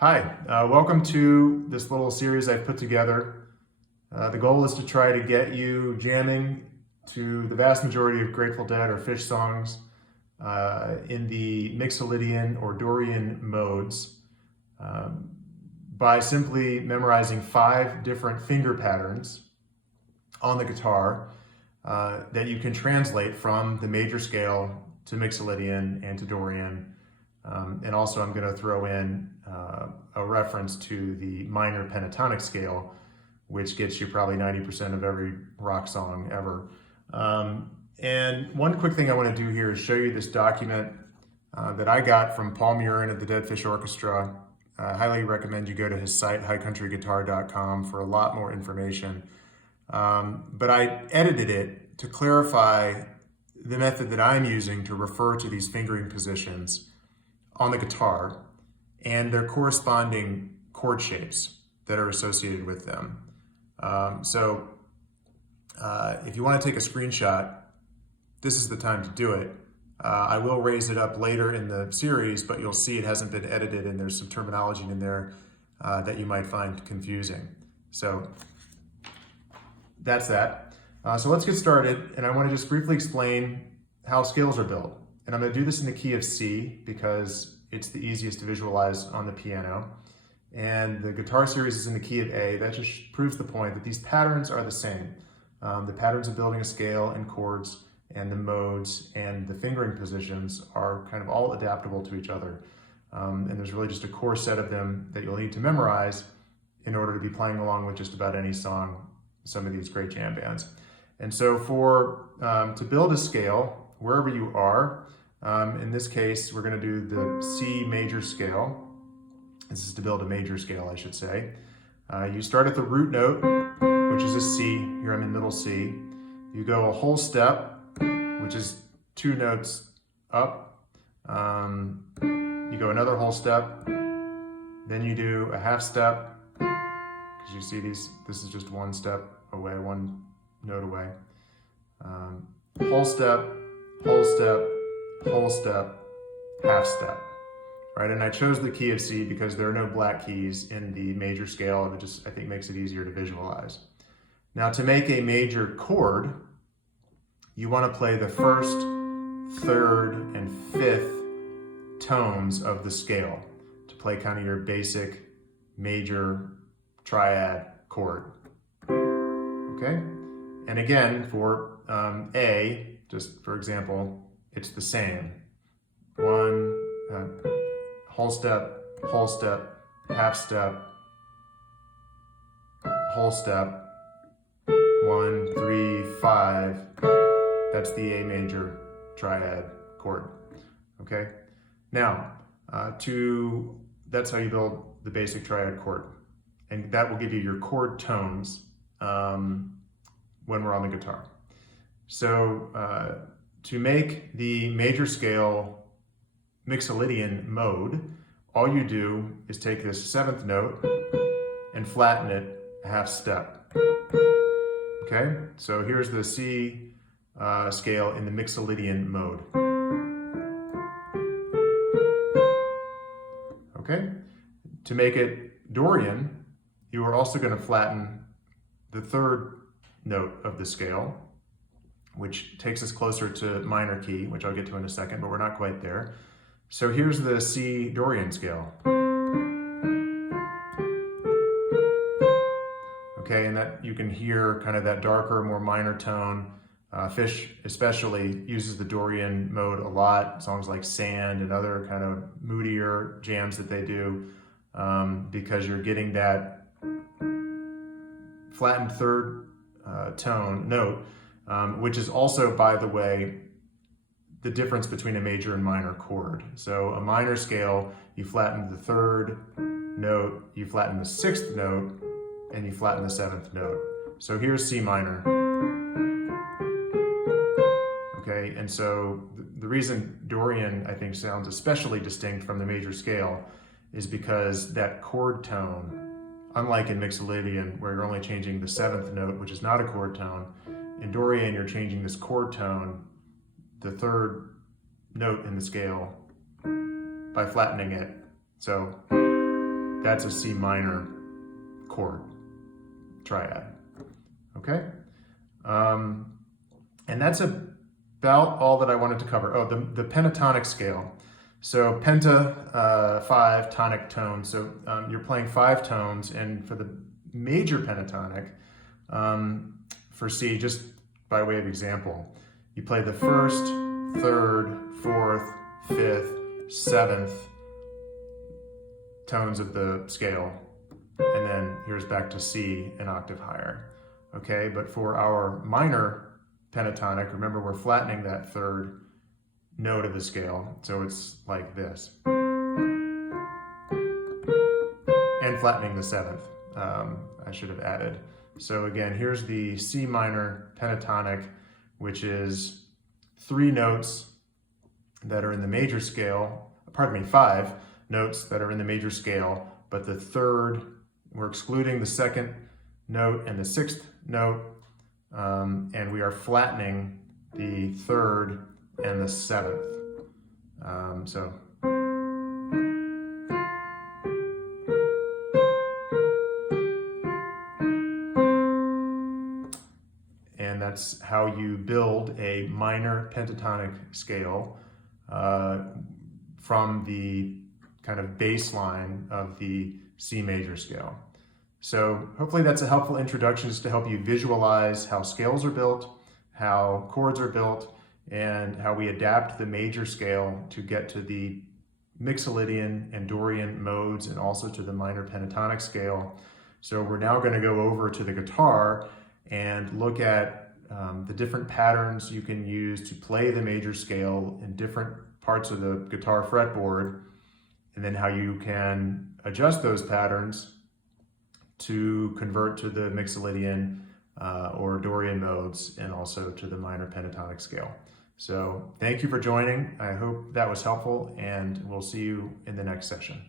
Hi, welcome to this little series I've put together. The goal is to try to get you jamming to the vast majority of Grateful Dead or Phish songs in the Mixolydian or Dorian modes by simply memorizing 5 different finger patterns on the guitar that you can translate from the major scale to Mixolydian and to Dorian. And also I'm going to throw in a reference to the minor pentatonic scale, which gets you probably 90% of every rock song ever. And one quick thing I want to do here is show you this document that I got from Paul Murin of the Dead Phish Orchestra. I highly recommend you go to his site, highcountryguitar.com, for a lot more information. But I edited it to clarify the method that I'm using to refer to these fingering positions on the guitar and their corresponding chord shapes that are associated with them. If you want to take a screenshot, this is the time to do it. I will raise it up later in the series, but you'll see it hasn't been edited and there's some terminology in there that you might find confusing. So that's that. So let's get started, and I want to just briefly explain how scales are built. And I'm going to do this in the key of C because it's the easiest to visualize on the piano. And the guitar series is in the key of A. That just proves the point that these patterns are the same. The patterns of building a scale and chords and the modes and the fingering positions are kind of all adaptable to each other. And there's really just a core set of them that you'll need to memorize in order to be playing along with just about any song, some of these great jam bands. And so to build a scale, wherever you are, in this case, we're going to do the C major scale. This is to build a major scale, I should say. You start at the root note, which is a C. Here I'm in middle C. You go a whole step, which is 2 notes up. You go another whole step. Then you do a half step, because you see this is just 1 step away, 1 note away. Whole step, whole step, whole step, half step, right? And I chose the key of C because there are no black keys in the major scale. It just, I think, makes it easier to visualize. Now, to make a major chord, you want to play the 1st, 3rd, and 5th tones of the scale to play kind of your basic major triad chord, okay? And again, for A, just for example, it's the same. 1, whole step, half step, whole step, 1, 3, 5. That's the A major triad chord, okay? Now, that's how you build the basic triad chord. And that will give you your chord tones when we're on the guitar. So to make the major scale Mixolydian mode, all you do is take this 7th note and flatten it a half step. Okay, so here's the C scale in the Mixolydian mode. Okay, to make it Dorian, you are also going to flatten the 3rd note of the scale, which takes us closer to minor key, which I'll get to in a second, but we're not quite there. So here's the C Dorian scale. Okay, and that you can hear kind of that darker, more minor tone. Phish especially uses the Dorian mode a lot. Songs like Sand and other kind of moodier jams that they do, because you're getting that flattened 3rd note, which is also, by the way, the difference between a major and minor chord. So a minor scale, you flatten the 3rd note, you flatten the 6th note, and you flatten the 7th note. So here's C minor. Okay, and so the reason Dorian, I think, sounds especially distinct from the major scale is because that chord tone, unlike in Mixolydian, where you're only changing the 7th note, which is not a chord tone, in Dorian, you're changing this chord tone, the 3rd note in the scale, by flattening it. So that's a C minor chord triad. Okay? And that's about all that I wanted to cover. Oh, the pentatonic scale. So penta, 5 tonic tones. So you're playing 5 tones, and for the major pentatonic, for C, just by way of example, you play the 1st, 3rd, 4th, 5th, 7th tones of the scale, and then here's back to C, an octave higher. Okay, but for our minor pentatonic, remember we're flattening that 3rd note of the scale, so it's like this. And flattening the 7th, I should have added. So again, here's the C minor pentatonic, which is 3 notes that are in the major scale, 5 notes that are in the major scale, but the 3rd, we're excluding the 2nd note and the 6th note, and we are flattening the 3rd and the 7th. And that's how you build a minor pentatonic scale from the kind of baseline of the C major scale. So hopefully that's a helpful introduction just to help you visualize how scales are built, how chords are built, and how we adapt the major scale to get to the Mixolydian and Dorian modes and also to the minor pentatonic scale. So we're now going to go over to the guitar and look at the different patterns you can use to play the major scale in different parts of the guitar fretboard, and then how you can adjust those patterns to convert to the Mixolydian or Dorian modes and also to the minor pentatonic scale. So thank you for joining. I hope that was helpful, and we'll see you in the next session.